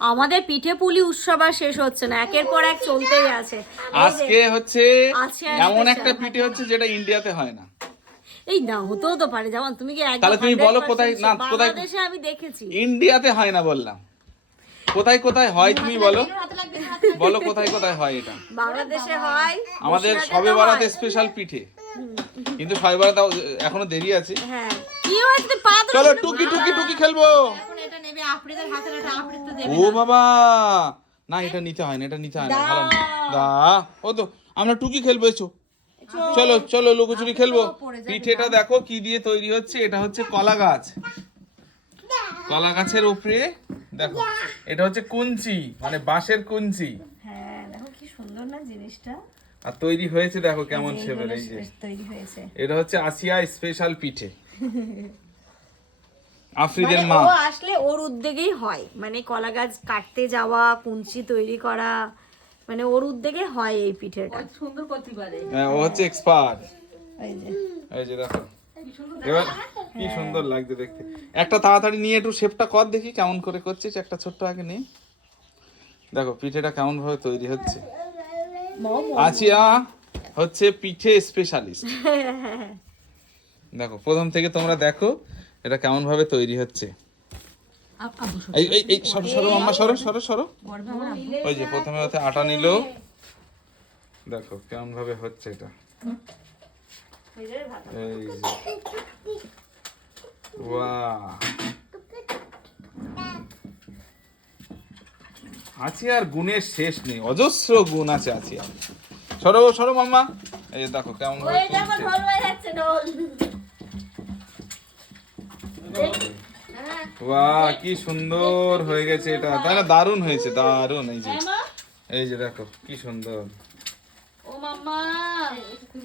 আমাদের পিঠে পুলি উৎসব আর শেষ হচ্ছে না, একের পর এক চলতেই আছে। আজকে হচ্ছে আজকে এমন special। একটা পিঠে হচ্ছে যেটা ইন্ডিয়াতে হয় না। এই না হতেও তো পারে, যেমন তুমি কি একদম তাহলে তুমি বলো 100% কোথায় না, কোথায় বাংলাদেশে আমি দেখেছি। ইন্ডিয়াতে হয় না বললাম, কোথায় কোথায় হয় তুমি বলো, বলো কোথায় কোথায় হয় এটা। বাংলাদেশে হয়, আমাদের মুর্শিদাবাদে সবে তো বরাতে হয়। স্পেশাল পিঠে, কিন্তু সবে বরাতে এখনো দেরি আছে। হ্যাঁ কি হয়েছে, তুই পা ধরে চলো শুনে টুকি বল। টুকি টুকি খেলবো। এখন এটা নেবে আফ্রিদের হাতে, এটা আফ্রিদ তো দেবে ও না। বাবা, না এটা নিতে হয় না, এটা নিতে হয় না, ভালো না। দা ও তো আমরা টুকি খেলবো, এসো চলো চলো লুকোচুরি খেলবো। পিঠেটা দেখো কি দিয়ে তৈরি হচ্ছে, এটা হচ্ছে কলা গাছ, কলা গাছের উপরে দেখো, এটা হচ্ছে কুঞ্চি, মানে বাঁশের কুঞ্চি, হ্যাঁ দেখো কি সুন্দর না জিনিসটা, আর তৈরি হয়েছে দেখো কেমন এই শেপের। হলো এই যে তৈরি হয়েছে। এটা হচ্ছে আসিয়া স্পেশাল পিঠে, আফ্রিদের মানে মা। ও আসলে ওর উদ্যোগেই হয়, মানে কলা গাছ কাটতে যাওয়া, কুঞ্চি তৈরি করা, মানে ওর উদ্যোগে হয় এই পিঠেটা। সুন্দর করতে পারে। হ্যাঁ, ও হচ্ছে এক্সপার্ট। এই যে এই যে দেখো এবার কি সুন্দর লাগছে দেখতে। একটা তাড়াতাড়ি নিয়ে একটু শেপটা কর দেখি কেমন করে করছিস, একটা ছোট্ট আগে নেই। দেখো পিঠেটা কেমন ভাবে তৈরি হচ্ছে। আসিয়া হচ্ছে পিঠে স্পেশালিস্ট। দেখো প্রথম থেকে তোমরা দেখো এটা কেমন ভাবে তৈরি হচ্ছে। এই এই এই সরো সরো মাম্মা, সরো সরো সরো। ওই যে প্রথমে হচ্ছে আটা নিল, দেখো কেমন ভাবে হচ্ছে এটা। এই যে বাহ, আছে আর গুণের শেষ নেই, অজস্র গুণ আছে আছে আর। সরো সরো মাম্মা, এই যে দেখো কেমন ভাবে তুলছে। বাহ কি সুন্দর হয়ে গেছে এটা, তাই না? দারুণ হয়েছে, দারুণ। এই যে দেখো কি সুন্দর। ও মাম্মা